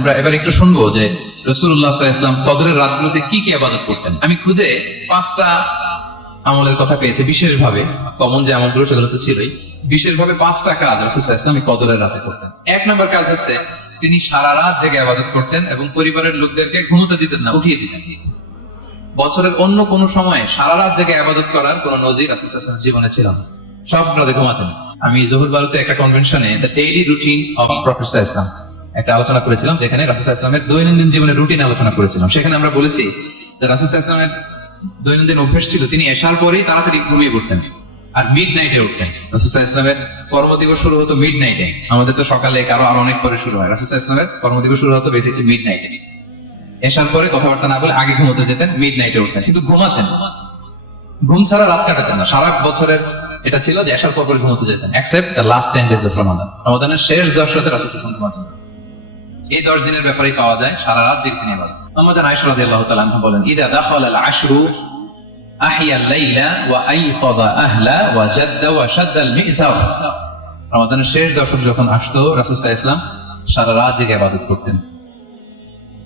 আমরা এবার একটু শুনবো যে রাসূলুল্লাহ সাল্লাল্লাহু আলাইহি ওয়াসাল্লাম কদরের রাতগুলোতে কি কি ইবাদত করতেন। আমি খুঁজে 5টা আমলের কথা পেয়েছি বিশেষভাবে, কমন যে আমলগুলো সেগুলো তো ছিলই, বিশেষভাবে 5টা কাজ রাসূল সাল্লাল্লাহু আলাইহি ওয়াসাল্লাম কদরের রাতে করতেন। 1 নম্বর কাজ হচ্ছে তিনি সারা রাত জেগে ইবাদত করতেন এবং পরিবারের লোকদেরকে ঘুমোতে দিতেন না, উঠিয়ে দিতেন। বছরের অন্য কোন সময়ে সারা রাত জেগে ইবাদত করার কোন নজির রাসূল সাল্লাল্লাহু আলাইহি ওয়াসাল্লামের জীবনে ছিল না। সব রাতে ঘুমাতেন। আমি জোহর বারুতে একটা কনভেনশনে the daily routine of prophet সাল্লাল্লাহু আলাইহি ওয়াসাল্লাম একটা আলোচনা করেছিলাম, যেখানে রাসূল সাল্লাল্লাহু আলাইহি ওয়াসাল্লামের দৈনন্দিন জীবনের রুটিন আলোচনা করেছিলাম। সেখানে আমরা বলেছি যে রাসূল সাল্লাল্লাহু আলাইহি ওয়াসাল্লামের দৈনন্দিন অভ্যাস ছিল তিনি এশার পরেই তাড়াতাড়ি ঘুমিয়ে পড়তেন আর মিড নাইটে উঠতেন। রাসূল সাল্লাল্লাহু আলাইহি ওয়াসাল্লামের কর্মদিবস শুরু হতো মিড নাইটে। আমাদের তো সকালে কারো আর অনেক পরে শুরু হয়, রাসূল সাল্লাল্লাহু আলাইহি ওয়াসাল্লামের কর্মদিবস শুরু হতো বেসিক্যালি মিড নাইটে। এশার পরে কথাবার্তা না বলে আগে ঘুমোতে যেতেন, মিড নাইটে উঠতেন, কিন্তু ঘুমাতেন। ঘুম ছাড়া রাত কাটাতেন না। সারা বছরের এটা ছিল যে এশার পর ঘুমোতে যেতেন, except the last 10 days of Ramadan. রমাদানের শেষ 10 রাতে রাসূল সাল্লাল্লাহু আলাইহি ওয়াসাল্লাম ঘুমাতেন। এই 10 দিনের ব্যাপারেই পাওয়া যায় সারা রাত জেগে তিনি ইবাদত। আম্মা জান আয়েশা রাদিয়াল্লাহু তাআলা আনহা বলেন, ইদা দাখালাল আশরু আহিয়া আল-লাইলা ওয়া আইকাযা আহলা ওয়া জাদ্দা ওয়া শাদ্দা আল-মি'সার। রমাদানের শেষ 10 যখন আসতো রাসূল সাল্লাল্লাহু আলাইহি ওয়াসাল্লাম সারা রাত জেগে ইবাদত করতেন।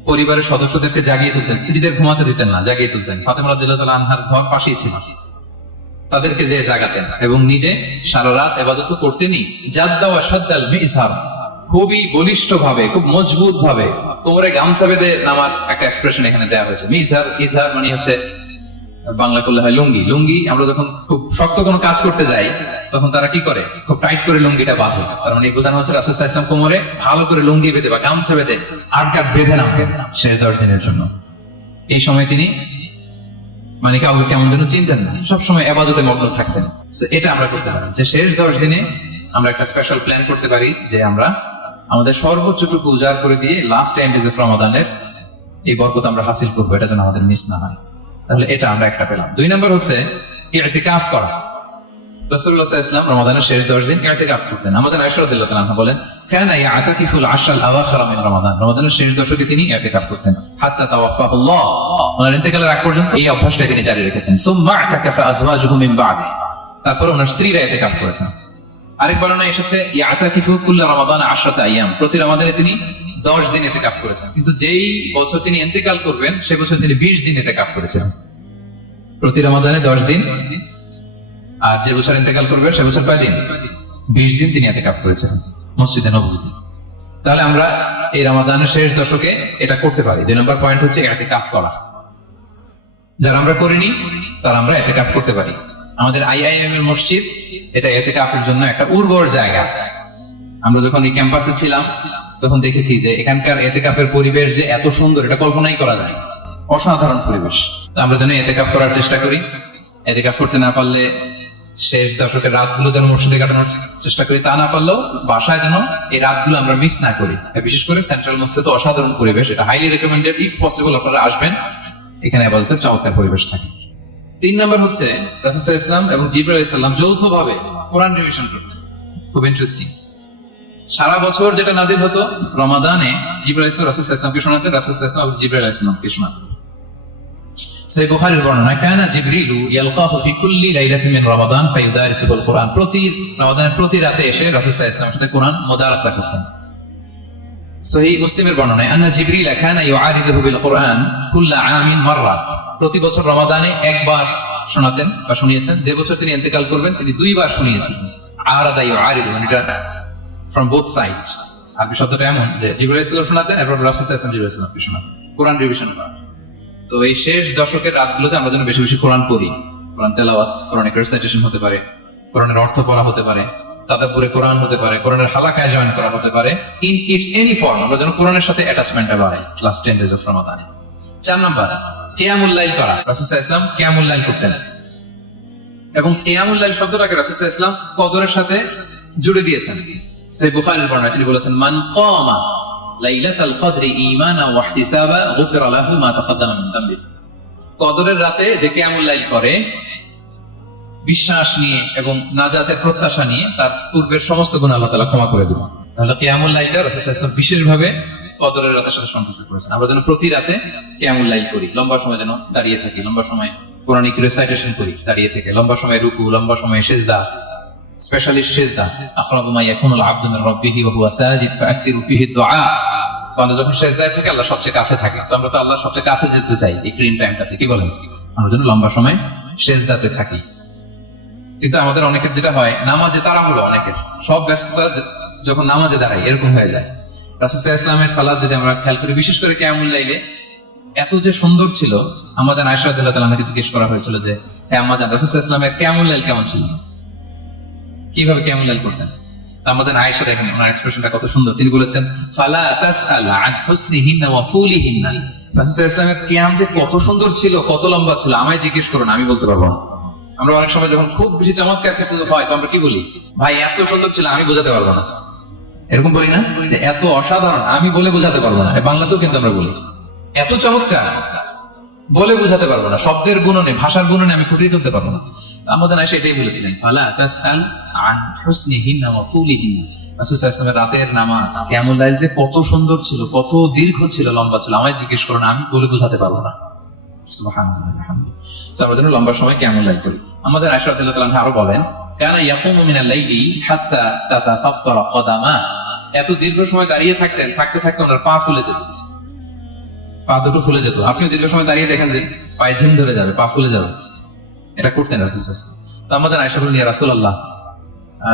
পরিবারের সদস্যদেরকে জাগিয়ে তুলতেন, স্ত্রীদের ঘুমাতে দিতেন না, জাগিয়ে তুলতেন। ফাতেমা রাদিয়াল্লাহু তাআলা আনহার ঘর পাশেই ছিল, তাদেরকে যে জাগাতেন এবং নিজে সারা রাত ইবাদত করতেনই। জাদ্দা ওয়া শাদ্দা আল-মি'সার, খুবই বলিষ্ঠ ভাবে, খুব মজবুত ভাবে কোমরে গামছা বেঁধে নামার একটা এক্সপ্রেশন এখানে দেওয়া হয়েছে। মিজার ইজহার মানে হচ্ছে বাংলা করলে হয় লুঙ্গি। লুঙ্গি আমরা যখন খুব শক্ত কোনো কাজ করতে যাই তখন তারা কি করে, খুব টাইট করে লুঙ্গিটা বাঁধে। তার মানে বোঝানো হচ্ছে রাসূল সাল্লাল্লাহু আলাইহি ওয়াসাল্লাম কোমরে ভালো করে লুঙ্গি বেঁধে বা গামছা বেঁধে আটকাট বেঁধে নামতেন শেষ 10 দিনের জন্য। এই সময় তিনি মানে কাউকে কেমন যেন চিনতেন না, সবসময় ইবাদতে মগ্ন থাকতেন। এটা আমরা করতে পারি যে শেষ 10 দিনে আমরা একটা স্পেশাল প্ল্যান করতে পারি যে আমরা আমাদের সর্বোচ্চটুকু উজাড় করে দিয়ে লাস্ট 10 days অফ রমাদানের এই বরকত আমরা হাসিল করবো, এটা যেন আমাদের মিস না হয়। তাহলে এটা আমরা একটা পেলাম। 2 নম্বর হচ্ছে ইতিকাফ করা। রাসূলুল্লাহ সাল্লাল্লাহু আলাইহি ওয়াসাল্লাম রমাদানের শেষ 10 দিন ইতিকাফ করতেন। আমাদের আয়েশা রাদিয়াল্লাহু তাআলা বলেন, কানা ইয়াতাকিফুল আশরাল আওয়াখির মিন রমাদান। রমাদানের শেষ দশকে তিনি ইতিকাফ করতেন হাত্তা তাওয়াফাহুল্লাহ, ওনার ইন্তেকালের আগ পর্যন্ত এই অভ্যাসটা তিনি জারি রেখেছেন। সুম্মা ইতাকাফা আজওয়াজুহু মিন বাদি, তারপর ওনার স্ত্রীরা ইতিকাফ করেছেন। আরেক বর্ণনায় এসেছে ইয়াতাকিফু কুল্লা রমাদান 10 আইয়াম, প্রতি রমাদানে তিনি 10 দিন ইতিকাফ করেছেন। কিন্তু যেই বছর তিনি ইন্তেকাল করবেন সে বছর তিনি 20 দিন ইতিকাফ করেছেন। প্রতি রমাদানে 10 দিন, আর যে বছর ইন্তেকাল করবেন সে বছর কয় দিন? 20 দিন তিনি ইতিকাফ করেছেন মসজিদে নববীতে। তাহলে আমরা এই রমাদানের শেষ দশকে এটা করতে পারি। 2 নম্বর পয়েন্ট হচ্ছে ইতিকাফ করা। যারা আমরা করিনি তারা আমরা ইতিকাফ করতে পারি। আমাদের আইআইএম এর মসজিদ এটা ইতিকাফের জন্য একটা উর্বর জায়গা। আমরা যখন এই ক্যাম্পাসে ছিলাম তখন দেখেছি যে এখানকার ইতিকাফের পরিবেশ যে এত সুন্দর এটা কল্পনাই করা যায়, অসাধারণ পরিবেশ। আমরা যেন ইতিকাফ করার চেষ্টা করি। ইতিকাফ করতে না পারলে শেষ দশকের রাতগুলো যেন মসজিদে কাটানোর চেষ্টা করি, তা না পারলেও বাসায় যেন এই রাতগুলো আমরা মিস না করি। বিশেষ করে সেন্ট্রাল মসজিদে তো অসাধারণ পরিবেশ, এটা হাইলি রেকমেন্ডেড। ইফ পসিবল আপনারা আসবেন, এখানে ইবাদতের চমৎকার পরিবেশ থাকে। 3 নম্বর হচ্ছে রাসূল সাল্লাল্লাহু আলাইহি ওয়াসাল্লাম এবং জিবরাইল আলাইহিস সালাম যৌথভাবে কোরআন রিভিশন করতেন। খুব ইন্টারেস্টিং। সারা বছর যেটা নাযিল হতো রমাদানে জিবরাইল আলাইহিস সালাম রাসূল সাল্লাল্লাহু আলাইহি ওয়াসাল্লামকে শোনাতেন, রাসূল সাল্লাল্লাহু আলাইহি ওয়াসাল্লাম জিবরাইল আলাইহিস সালামকে শোনাতেন। সহিহ বুখারীর বর্ণনা, কানা জিবরিলু ইয়ালকাহু ফি কুল্লি লাইলাতিন মিন রমাদান ফায়ুদারিসুল কুরআন। প্রতি রমাদানের প্রতি রাতে এসে রাসূল সাল্লাল্লাহু আলাইহি ওয়াসাল্লামের সাথে কোরআন মুদারাসা করতেন। সহিহ মুসলিমের বর্ণনায়, আন্না জিবরিল কানা ইউআরিদুহু বিল কুরআন কুল্লা আমিন মাররা। প্রতি বছর রমাদানে একবার শোনাতেন বা শুনিয়েছেন, যে বছর তিনি ইন্তেকাল করবেন তিনি 2 বার শুনিয়েছেন। আরাদা ইউআরিদু মানে এটা ফ্রম বোথ সাইড। আরবি শব্দটা এমন যে জিবরাইল আলাইহিস সালাম শোনাতেন, এরপর রাসূল সাল্লাল্লাহু আলাইহি ওয়াসাল্লাম জিবরাইল আলাইহিস সালামকে শোনাতেন, কোরআন রিভিশন করা। তো এই শেষ দশকের রাতগুলোতে আমরা যেন বেশি বেশি কোরআন পড়ি। কোরআন তেলাওয়াত, কোরআনিক রিসাইটেশন হতে পারে, কোরআনের অর্থ পড়া হতে পারে, তাদাব্বুরে কোরআন হতে পারে, কোরআনের হালাকায় জয়েন করা হতে পারে। ইন ইটস এনি ফর্ম আমরা যেন কোরআনের সাথে অ্যাটাচমেন্টটা বাড়াই লাস্ট 10 days অফ রমাদান। 4 নম্বর কিয়ামুল লাইল করা। রাসূল সাল্লাল্লাহু আলাইহি ওয়াসাল্লাম কিয়ামুল লাইল করতেন এবং কিয়ামুল লাইল শব্দটাকে রাসূল সাল্লাল্লাহু আলাইহি ওয়াসাল্লাম কদরের সাথে জুড়ে দিয়েছেন। সহিহ বুখারীর বর্ণনা তিনি বলেছেন, মান কামা লাইলাতাল কদরি ঈমানা ওয়া ইহতিসাবা গুফিরা লাহু মা তাকাদ্দামা মিন যামবি। কদরের রাতে যে কিয়ামুল লাইল করে বিশ্বাস নিয়ে এবং নাজাতের প্রত্যাশা নিয়ে তার পূর্বের সমস্ত গুনাহ আল্লাহ তাআলা ক্ষমা করে দিবেন। তাহলে কিয়ামুল লাইলটা রাসূল সাল্লাল্লাহু আলাইহি ওয়াসাল্লাম বিশেষভাবে কদরের রাতের সাথে সম্পৃক্ত করেছেন। আমরা যেন প্রতি রাতে কিয়ামুল লাইল করি, লম্বা সময় যেন দাঁড়িয়ে থাকি, লম্বা সময় কোরআনিক রিসাইটেশন করি দাঁড়িয়ে থেকে, লম্বা সময় রুকু, লম্বা সময় সিজদা, স্পেশালি সিজদা। আখরাবু মা ইয়াকুনুল আবদু মিন রাব্বিহি ওয়া হুয়া সাজিদ ফাআকসিরু ফীহি দুআ। বান্দা যখন সেজদায় থাকে আল্লাহ সবচেয়ে কাছে থাকে, তো আমরা তো আল্লাহ সবচেয়ে কাছে যেতে চাই এই ক্রিম টাইমটাতে, কি বলেন? আমরা যেন লম্বা সময় সেজদাতে থাকি। কিন্তু আমাদের অনেকের যেটা হয়, নামাজে তাড়াহুড়ো, অনেকের সব ব্যস্ততা যখন নামাজে দাঁড়াই এরকম হয়ে যায়। রাসূল সাল্লাল্লাহু আলাইহি ওয়াসাল্লামের সালাত যদি আমরা খেয়াল করি, বিশেষ করে কিয়ামুল লাইলে এত যে সুন্দর ছিল, আমাদের আয়েশা রাদিয়াল্লাহু তাআলা আমাকে জিজ্ঞেস করা হয়েছিল যে হে আম্মা জান, রাসূল সাল্লাল্লাহু আলাইহি ওয়াসাল্লামের কিয়ামুল লাইল কেমন ছিল, কিভাবে কিয়ামুল লাইল করতেন? আমাদের আয়েশা দেখেন ওনার এক্সপ্রেশনটা কত সুন্দর। তিনি বলেছেন ফালা তাসআল আন হুসনিহিন্না ওয়া তুলিহিন্না, রাসূল সাল্লাল্লাহু আলাইহি ওয়াসাল্লামের কিয়াম যে কত সুন্দর ছিল, কত লম্বা ছিল, আমায় জিজ্ঞেস করো না, আমি বলতে পারবো না। আমরা অনেক সময় যখন খুব বেশি চমৎকার কিছু হয় তো আমরা কি বলি, ভাই এত সুন্দর ছিল আমি বোঝাতে পারবো না, এরকম বলি না? যে এত অসাধারণ আমি বলে বোঝাতে পারবো না। বাংলাতেও কিন্তু আমরা বলি এত চমৎকার বলে বোঝাতে পারবো না, শব্দের গুণনে, ভাষার গুণনে আমি ফুটিয়ে তুলতে পারবো না। আমাদের আয়েশা এটাই বলেছিলেন, ফালা তাসআল আন হুসনিহিন্না ওয়া তুলিহিন্না, রাসূল সাল্লাল্লাহু আলাইহি ওয়াসাল্লামের রাতের নামাজ কিয়ামুল লাইল যে কত সুন্দর ছিল, কত দীর্ঘ ছিল, লম্বা ছিল, আমায় জিজ্ঞেস করো না, আমি বলে বোঝাতে পারবো না। সুবহানাল্লাহ। আমরা যেন লম্বা সময় কিয়ামুল লাইল করি। আমাদের আয়েশা রাদিয়াল্লাহু তাআলা আনহা আরো বলেন, কানা ইয়াকুমু মিনাল লাইলি হাত্তা তাতাফাত্তারা কদামা, এত দীর্ঘ সময় দাঁড়িয়ে থাকতেন, থাকতে থাকতে ওনার পা ফুলে যেত, পা দুটো ফুলে যেত। আপনিও দীর্ঘ সময় দাঁড়িয়ে দেখেন যে পায়ে ঝিম ধরে যাবে, পা ফুলে যাবে, এটা করতেন রাসূল সাল্লাল্লাহু আলাইহি ওয়াসাল্লাম। তো আমাদের আয়েশা বলেন, ইয়া রাসূলুল্লাহ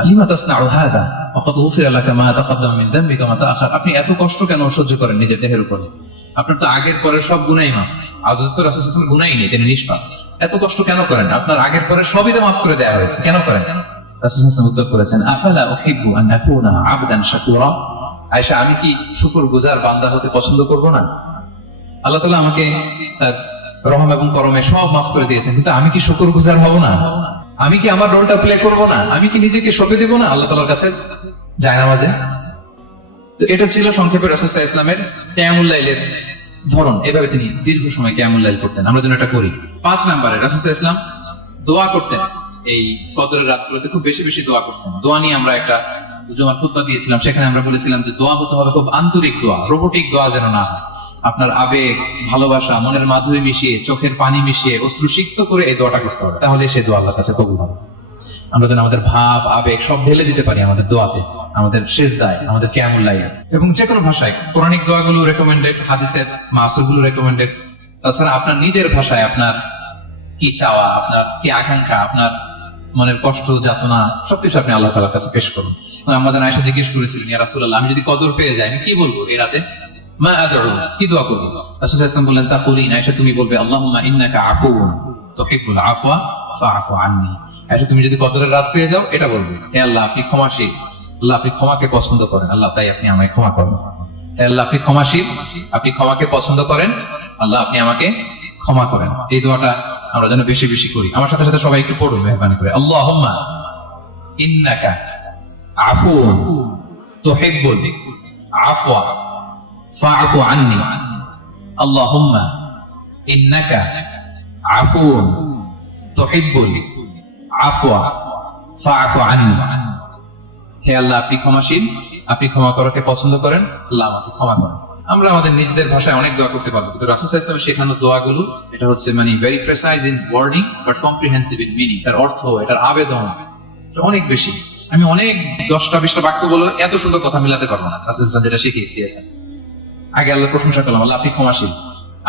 লিমা তাসনাউ হাদা ওয়া ক্বাদ গুফিরা লাকা মা তাকাদ্দামা মিন যামবিকা ওয়া মা তাআখার, আপনি এত কষ্ট কেন সহ্য করেন নিজের দেহের উপরে? আপনার তো আগের পরের সব গুনাহ মাফ, আদতে তো রাসূল সাল্লাল্লাহু আলাইহি ওয়াসাল্লাম গুনাহই নেই, তিনি নিষ্পাপ। এত কষ্ট কেন করেন? আপনার আগের পরের সবই তো মাফ করে দেওয়া হয়েছে, কেন করেন? রাসূল সাল্লাল্লাহু আলাইহি ওয়াসাল্লাম উত্তর করেছেন, আফালা উহিব্বু আন আকুনা আবদান শাকুরা, আয়েশা আমি কি শুকরগুজার বান্দা হতে পছন্দ করব না? আল্লাহ তাআলা আমাকে তার রহম এবং করমে সব মাফ করে দিয়েছেন, কিন্তু আমি কি শুকরগুজার হব না? আমি কি আমার রোলটা প্লে করব না? আমি কি নিজেকে সঁপে দেব না আল্লাহ তাআলার কাছে জায়নামাজে? তো এটা ছিল সংক্ষেপে রাসূল সাল্লাল্লাহু আলাইহি ওয়াসাল্লামের কিয়ামুল লাইলের ধরন। এভাবে তিনি দীর্ঘ সময় কিয়ামুল লাইল করতেন, আমরা যেন এটা করি। 5 নম্বরে রাসূল সাল্লাল্লাহু আলাইহি ওয়াসাল্লাম দোয়া করতেন, এই কদরের রাতগুলোতে খুব বেশি বেশি দোয়া করতেন। দোয়া নিয়ে আমরা একটা জুমার খুতবা দিয়েছিলাম, সেখানে আমরা বলেছিলাম যে দোয়া হতে হবে খুব আন্তরিক দোয়া, রোবোটিক দোয়া যেন না হয়। আপনার আবেগ, ভালোবাসা, মনের মাধুরী মিশিয়ে, চোখের পানি মিশিয়ে, অশ্রুসিক্ত করে এই দোয়াটা করতে হবে, তাহলে সেই দোয়া আল্লাহর কাছে কবুল হবে। আমরা যেন আমাদের ভাব, আবেগ সব ঢেলে দিতে পারি আমাদের দোয়াতে, আমাদের সিজদায়, আমাদের কিয়ামুল লাইলে, এবং যে কোনো ভাষায়। কোরআনিক দোয়াগুলো রেকমেন্ডেড, হাদিসের মাসুরগুলো রেকমেন্ডেড। তাছাড়া আপনার নিজের ভাষায় আপনার কি চাওয়া, আপনার কি আকাঙ্ক্ষা, আপনার মনের কষ্ট, যাতনা সবকিছু আপনি আল্লাহ তাআলার কাছে পেশ করুন। আমাদের আয়েশা জিজ্ঞেস করেছিলেন, ইয়া রাসূলুল্লাহ আমি যদি কদর পেয়ে যাই আমি কি বলবো এই রাতে? মা আদউ, কি দোয়া করব? রাসূল সাল্লাল্লাহু আলাইহি ওয়াসাল্লাম বললেন, তাকুলিন, আয়েশা তুমি বলবে আল্লাহুম্মা ইন্নাকা আফুউন তুহিব্বুল আফওয়া ফাআফু আন্নী। আয়েশা তুমি যদি কদরের রাত পেয়ে যাও এটা বলবে, হে আল্লাহ আপনি ক্ষমাশীল, আল্লাহ আপনি ক্ষমাকে পছন্দ করেন, আল্লাহ তাই আপনি আমায় ক্ষমা করুন। হে আল্লাহ আপনি ক্ষমাশীল, আপনি ক্ষমাকে পছন্দ করেন, আল্লাহ আপনি আমাকে ক্ষমা করেন। এই দোয়াটা আমরা যেন বেশি বেশি করি। আমার সাথে সাথে সবাই একটু পড়ুন মেহরবানি করে, আল্লাহুম্মা ইন্নাকা আফুউন তুহিব্বুল আফওয়া ফাআফু আন্নী। আল্লাহুম্মা ইন্নাকা আফুউন তুহিব্বুল আফওয়া ফাআফু আন্নী। হে আল্লাহ আপনি ক্ষমাশীল, আপনি ক্ষমা করাকে পছন্দ করেন, আল্লাহ আমাকে ক্ষমা করেন। আমরা আমাদের নিজেদের ভাষায় অনেক দোয়া করতে পারবো, কিন্তু রাসূল সাল্লাল্লাহু আলাইহি ওয়াসাল্লামের শেখানো দোয়াগুলো এটা হচ্ছে মানে very precise in wording but comprehensive in meaning. তার অর্থ, এটার আবেদন অনেক বেশি। আমি অনেক 10টা-20টা বাক্য বলে এত সুন্দর কথা মিলাতে পারবো না। রাসূল সাল্লাল্লাহু আলাইহি ওয়াসাল্লাম যেটা শিখিয়ে দিয়েছেন, আগে আল্লাহর প্রশংসা করলাম, আল্লাহ আপনি ক্ষমাশীল,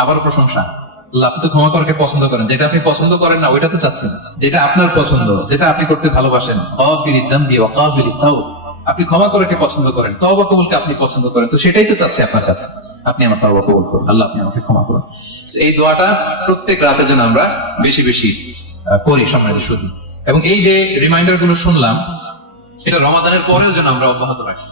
আবার প্রশংসা, আল্লাহ আপনি তো ক্ষমা করাকে পছন্দ করেন। যেটা আপনি পছন্দ করেন না ওইটা তো চাচ্ছেন, যেটা আপনার পছন্দ, যেটা আপনি করতে ভালোবাসেন, গাফিরিয যামবি ওয়া কাবিলিত তাওব, আপনি ক্ষমা করাকে পছন্দ করেন, তওবা কবুলকে আপনি পছন্দ করেন, তো সেটাই তো চাচ্ছি আপনার কাছে, আপনি আমার তওবা কবুল করুন, আল্লাহ আপনি আমাকে ক্ষমা করুন। এই দোয়াটা প্রত্যেক রাতে যেন আমরা বেশি বেশি করি সম্মানিত সুধী। এবং এই যে রিমাইন্ডার গুলো শুনলাম, এটা রমাদানের পরেও যেন আমরা অব্যাহত রাখি।